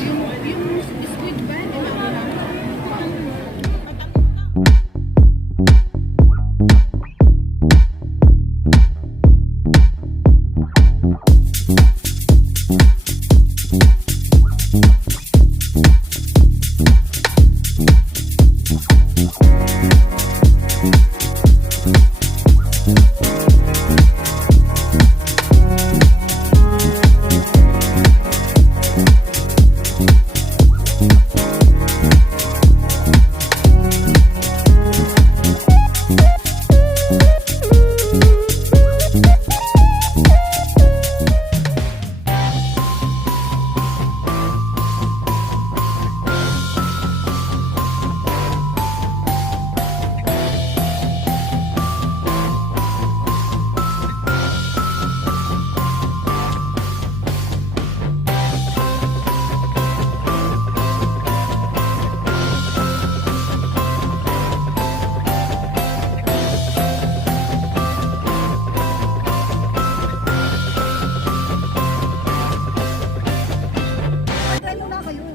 Yung squid ba?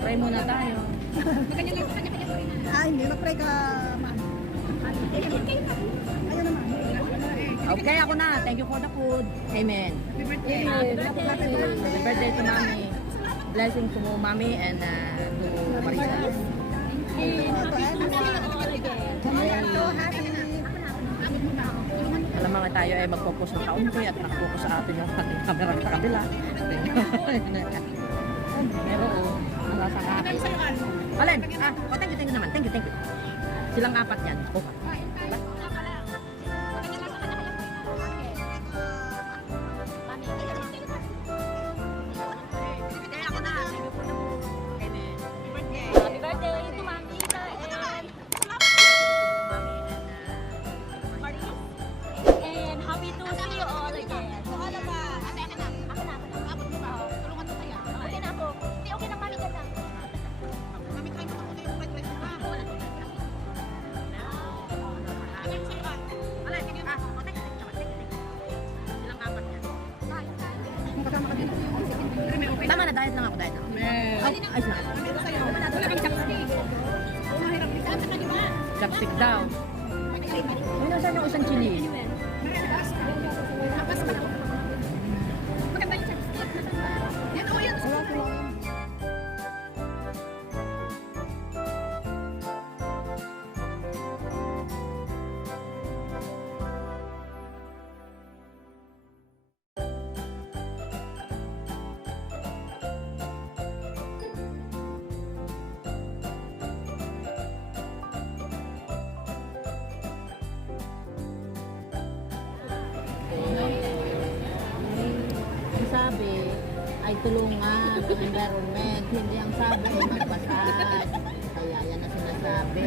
Try muna tayo. Hindi, mag-pray ka, ma'am. Ayun naman. Okay, ako na. Thank you for the food. Amen. Happy birthday. Happy birthday to Mommy. Blessings to Mommy and to Marisa. Alam mga tayo ay mag-focus ng kaunti at nag-focus sa atin yung ating camera sa kabila. Pero nasa ka. Alin? Thank you naman. Thank you. Silang apat yan. Oh. Tama na, diet lang ako. Ayos na. Chopstick daw. Ay, nasaan yung isang chili? Ang sabi ay tulungan ang environment, hindi ang sabi ay magpasad. Kaya yan ang sinasabi.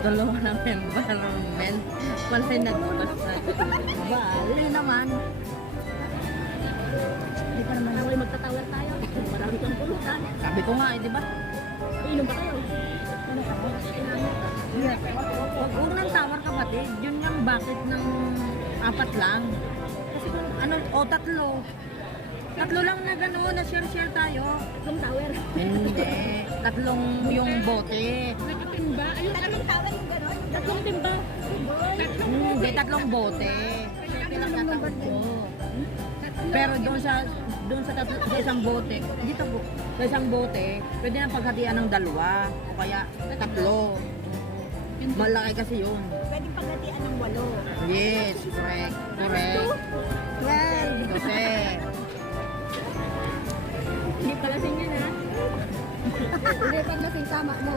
Tulungan ang environment, wala yung nagpasad. Bali naman. Hindi pa naman ako magtatawar tayo. Marami kang pulutan. Sabi ko nga di ba? Inom ba kayo? Huwag nang tower kapatid. Yun yung bakit ng apat lang. Kasi kung tatlo. Tatlo lang na gano'n, na share tayo. Tatlong tower? Hindi. Tatlong yung bote. Nakatimba? Ayun, Tatlong tower yung gano'n? tatlong timba. Hindi, tatlong bote. Tatakbo. Pero doon sa isang bote, dito po, sa isang bote, pwede na paghatian ng dalawa o kaya tatlo. Malaki kasi yun. Pwedeng paghatian ng 8. Yes, correct. 12. Kasi, Hindi pala sinyo na. Hindi, pag lasing tama mo.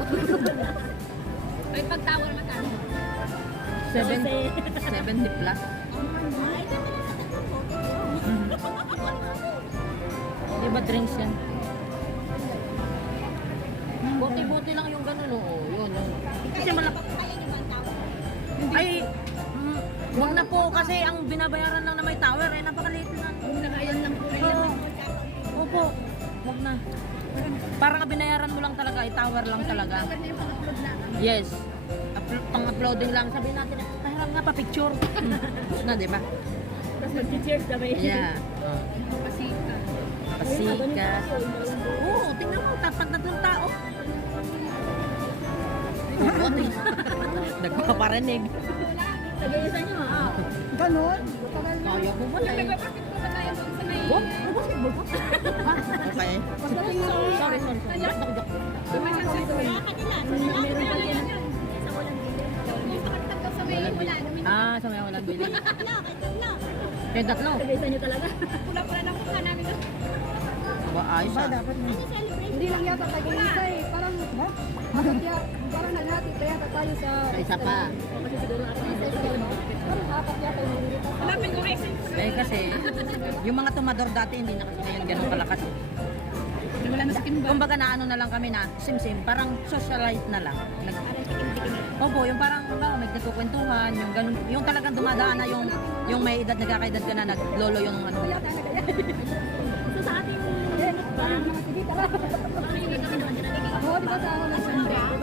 Ay, pag tower matalo. 70 plus. Di ba drinks yan? Bote-bote lang yung gano'n, oo. Yun. Kasi malaki. Ay, wag na po kasi ang binabayaran lang na may tower, eh, napakaliit na. Yung nakayan lang po rin. Oo. Opo, wag na. Parang binayaran mo lang talaga, tower lang talaga. Tower na yung pang-upload na. Yes. Pang-uploading lang. Sabihin natin, pahiram nga pa picture. Na, di ba? Tapos mag-cheers kami. Yeah. Pasika. Pasikas. Oo, tingnan mo, pag tatlong tao. Oo, nagpaparinig. Tagayisan nyo ah. Ganon? Kaya ko ba eh. Nagpa-practice pa ba tayo doon sa may... What? Basketball pa? Okay. Sorry. Meron pa yan. Sa walang bili. Sa may wala. Ah, sa may walang bili. Kaya tatlo. Tagayisan nyo talaga. Pula-pula ng mukha namin. Ba, ayos ah. Hindi lang yata tag-isa eh. Parang, ba? Parang naghati pa yata tayo sa... Sa isa pa. Kasi siguro ako Parang apat yata yung nilita. Hanapin ko kayo. Eh kasi, yung mga tumador dati hindi na kasi ngayon ganun kalakas. Wala na sa kimba. Kumbaga na ano na lang kami na sim-sim, parang socialite na lang. Opo, yung parang may nagkukwentuhan, yung ganun, yung talagang dumadaan na yung may edad, nagkakaedad ka na, naglolo yung ano. So sa ating Parang mga sigita lang. Oo, di ba sa ako nag-Sunday? Parang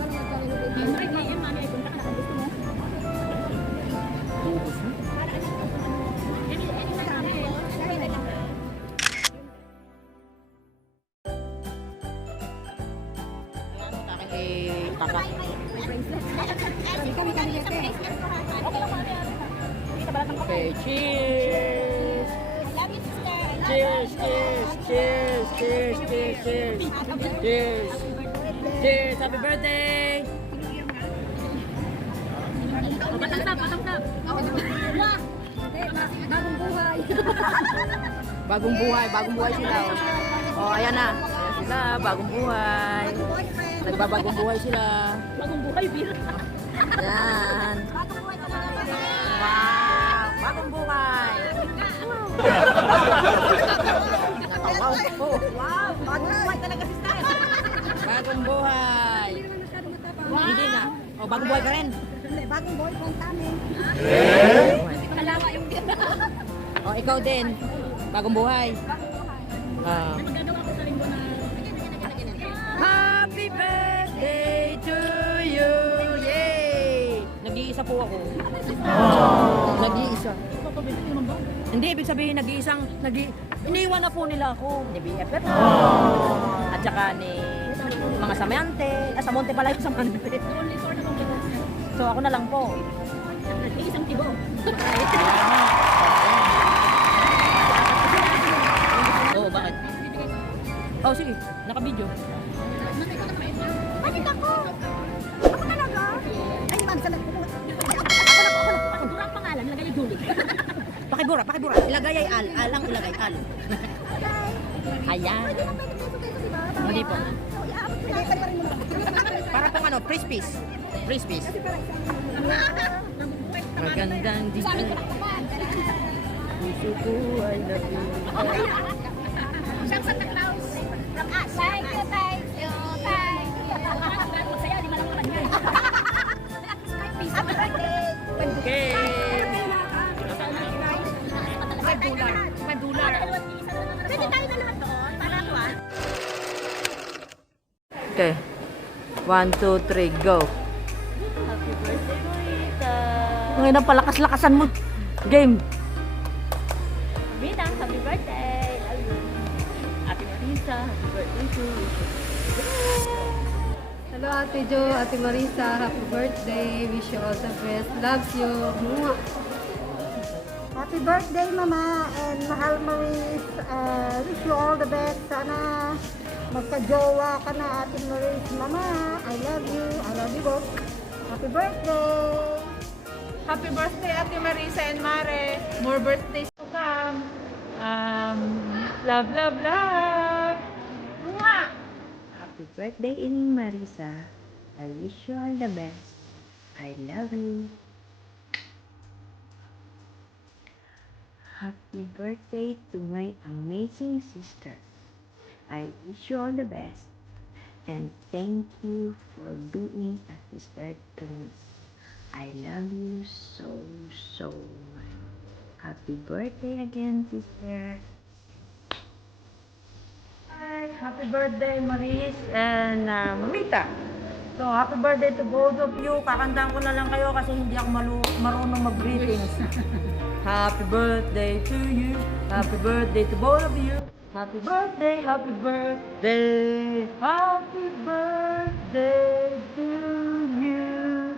Kakak. kami yate. Okay, cheers! Cheers, cheers, cheers, cheers, cheers, cheers, cheers, cheers, happy birthday! Patang-tap. Bagong buhay. Bagong buhay sila. Oh, ayan na. Ayan sila, bagong buhay. Nagbabagong buhay sila. Bagong buhay, beer. Yan. Wow, bagong buhay. Natawaw po. Wow, bagong buhay talaga si Stan. Bagong buhay. Hindi naman masyadong matapang. Hindi na. Oh, bagong buhay ka rin. Hindi, bagong buhay pang tamin. Kalawa yung beer. Oh, ikaw din. Bagong buhay. Ah. Magagawa ko sa linggo na... Happy birthday to you! Yay! Nag-iisa po ako. Nag-iisa. Hindi, ibig sabihin iniwan na po nila ako. Ni BFF. At saka ni mga Samonte. Sa Monte pala yung Samonte. Only for the competence. So ako na lang po. Isang tibo. Oo, bakit? Oh, sige. Naka-video. Bakit ako? Ako talaga? Ay, ma'am, salat ko. Pagdura ang pangalan, nilagay yung Julie. Pakibura. Ilagay ay al. Alang ilagay al. Ayan. Pwede lang pwede peso peso, di ba? Hindi po. So, iaabot ko na. Pwede pa rin mo naman. Para pong ano, frisbees. Frisbees. Magandang di puso ko ay nakita. Siyang Santa Claus. From us. Thank you. Masaya, di malang niya. Happy birthday! Okay. Padular. Pwede tayo na lahat doon. Para tuwan. Okay. 1, 2, 3, go. Happy birthday, Rita. Ngayon ang palakas-lakasan mo. Game. Rita, happy birthday. Love you. Ate Marisa, happy birthday to you. Hello Ate Jo, Ate Marisa, happy birthday. Wish you all the best. Loves you. Mwah. Happy birthday, Mama, and mahal Maris. Wish you all the best. Sana magka-jowa ka na, Ate Maris. Mama, I love you. I love you both. Happy birthday! Happy birthday Ate Marisa and Mare. More birthdays to come. Love, love, love. Mwah. Happy birthday, Ining Marisa. I wish you all the best. I love you. Happy birthday to my amazing sister. I wish you all the best. And thank you for being a sister to me. I love you so, so much. Happy birthday again, sister. Hi, happy birthday Maris and Mamita. So, happy birthday to both of you. Kakantahan ko na lang kayo kasi hindi ako marunong mag-greetings. Happy birthday to you. Happy birthday to both of you. Happy birthday, happy birthday, happy birthday to you.